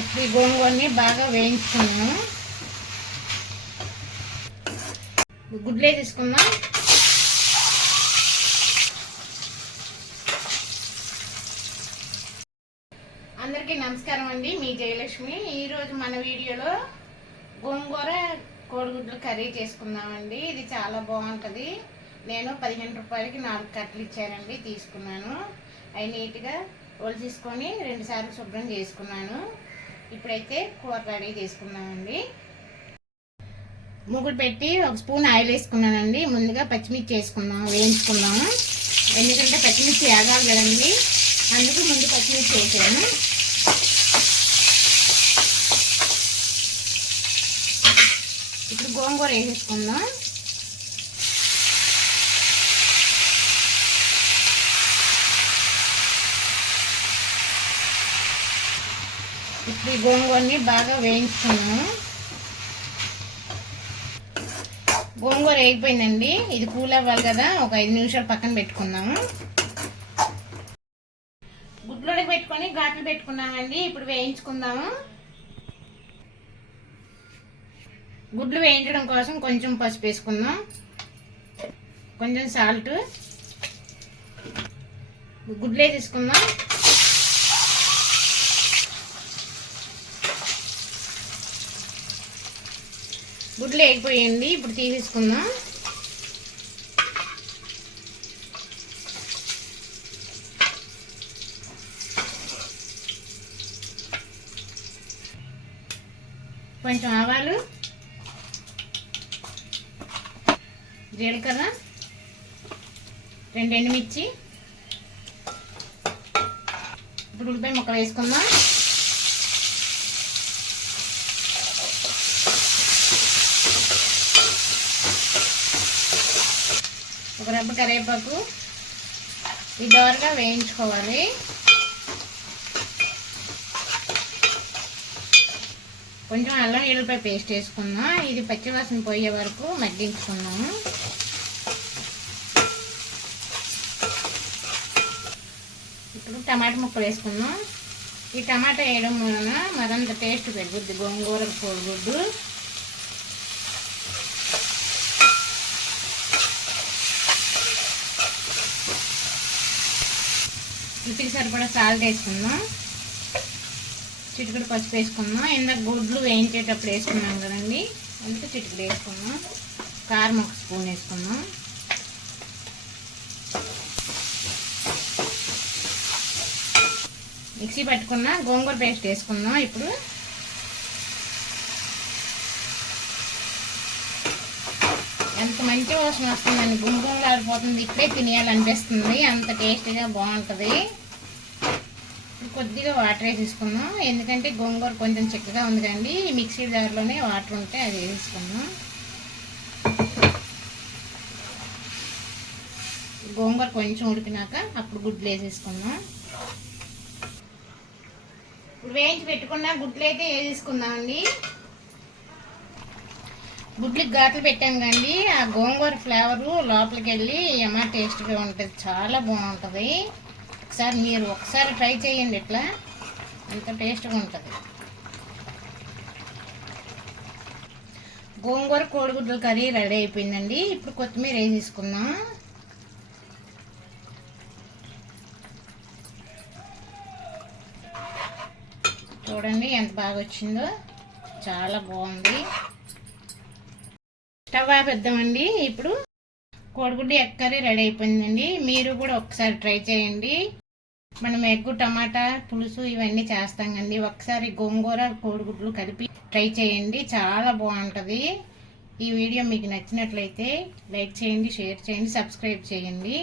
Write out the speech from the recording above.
ఇప్పుడు ఈ గోంగూరని బాగా వేయించుకున్నాము. గుడ్లే తీసుకుందాం. అందరికీ నమస్కారం అండి. మీ జయలక్ష్మి. ఈరోజు మన వీడియోలో గోంగూర కోడిగుడ్లు కర్రీ చేసుకుందామండి. ఇది చాలా బాగుంటుంది. నేను 15 రూపాయలకి 4 కట్టలు ఇచ్చారండి, తీసుకున్నాను. అవి నీట్గా ఒలిచేసుకొని 2 సార్లు శుభ్రం చేసుకున్నాను. ఇప్పుడైతే కూర రెడీ చేసుకున్నామండి. ముగ్గురు పెట్టి 1 స్పూన్ ఆయిల్ వేసుకున్నానండి. ముందుగా పచ్చిమిర్చి వేసుకున్నాము, వేయించుకున్నాము. ఎందుకంటే పచ్చిమిర్చి ఆగాలి కదండి, అందుకు ముందు పచ్చిమిర్చి వేసాను. ఇప్పుడు గోంగూర వేసేసుకుందాం. ఇప్పుడు ఈ గోంగూరని బాగా వేయించుకున్నాము. గోంగూర వేగిపోయిందండి. ఇది కూల్ అవ్వాలి కదా, ఒక 5 నిమిషాలు పక్కన పెట్టుకుందాము. గుడ్లోకి పెట్టుకొని ఘాట్లు పెట్టుకున్నామండి. ఇప్పుడు వేయించుకుందాము. గుడ్లు వేయించడం కోసం కొంచెం పసుపు వేసుకుందాం, కొంచెం సాల్ట్. గుడ్లే తీసుకుందాం. గుడ్లు వేగిపోయింది. ఇప్పుడు తీసేసుకుందాం. కొంచెం ఆవాలు, జీలకర్ర, 2 ఎండుమిర్చి. ఇప్పుడు ఉల్లిపాయ ముక్కలు వేసుకుందాం. ఒక రెబ్బ కరివేపాకు. ఈ దోరగా వేయించుకోవాలి. కొంచెం అల్లం ఎల్లిపాయ పేస్ట్ వేసుకుందాం. ఇది పచ్చివాసన పోయే వరకు మగ్గించుకుందాము. ఇప్పుడు టమాటా ముక్కలు వేసుకుందాం. ఈ టమాటా వేయడం వలన మరింత టేస్ట్ పెరుగుద్ది గోంగూర కోడిగుడ్డు. రుచికి సరిపడా సాల్ట్ వేసుకుందాం. చిటికెడు పసుపు వేసుకుందాం. ఇందాక గుడ్లు వేయించేటప్పుడు వేసుకున్నాం కదండి, అందుకే చిటికెడు వేసుకుందాం. కారం 1 స్పూన్ వేసుకుందాం. మిక్సీ పట్టుకున్న గోంగూర పేస్ట్ వేసుకుందాం. ఇప్పుడు ఎంత మంచి వాసన వస్తుందండి, గుంగుంగా ఆడిపోతుంది. ఇప్పుడే తినేయాలనిపిస్తుంది, అంత టేస్టీగా బాగుంటుంది. కొద్దిగా వాటర్ వేసేసుకున్నాం, ఎందుకంటే గోంగూర కొంచెం చిక్కగా ఉంది కండి. మిక్సీ జార్లోనే వాటర్ ఉంటే అది వేసుకున్నాం. గోంగూర కొంచెం ఉడికినాక అప్పుడు గుడ్లు వేసేసుకున్నాం. ఇప్పుడు వేయించి పెట్టుకున్న గుడ్లు అయితే వేసేసుకుందామండి. గుడ్లకి ఘాట్లు పెట్టాం కండి, ఆ గోంగూర ఫ్లేవరు లోపలికి వెళ్ళి ఏమో టేస్ట్గా ఉంటుంది, చాలా బాగుంటుంది. మీరు ఒకసారి ట్రై చేయండి, ఇట్లా అంత టేస్ట్గా ఉంటుంది. గోంగూర కోడిగుడ్ల కర్రీ రెడీ అయిపోయిందండి. ఇప్పుడు కొత్తిమీర వేసేసుకుందాం. చూడండి ఎంత బాగా వచ్చిందో, చాలా బాగుంది. స్టవ్ ఆపేద్దామండి. ఇప్పుడు కోడిగుడ్డు ఎగ్ కర్రీ రెడీ అయిపోయిందండి. మీరు కూడా ఒకసారి ట్రై చేయండి. మనం ఎగ్గు టమాటా పులుసు ఇవన్నీ చేస్తాం కండి, ఒకసారి గోంగూర కోడిగుడ్లు కలిపి ట్రై చేయండి, చాలా బాగుంటుంది. ఈ వీడియో మీకు నచ్చినట్లయితే లైక్ చేయండి, షేర్ చేయండి, సబ్స్క్రైబ్ చేయండి.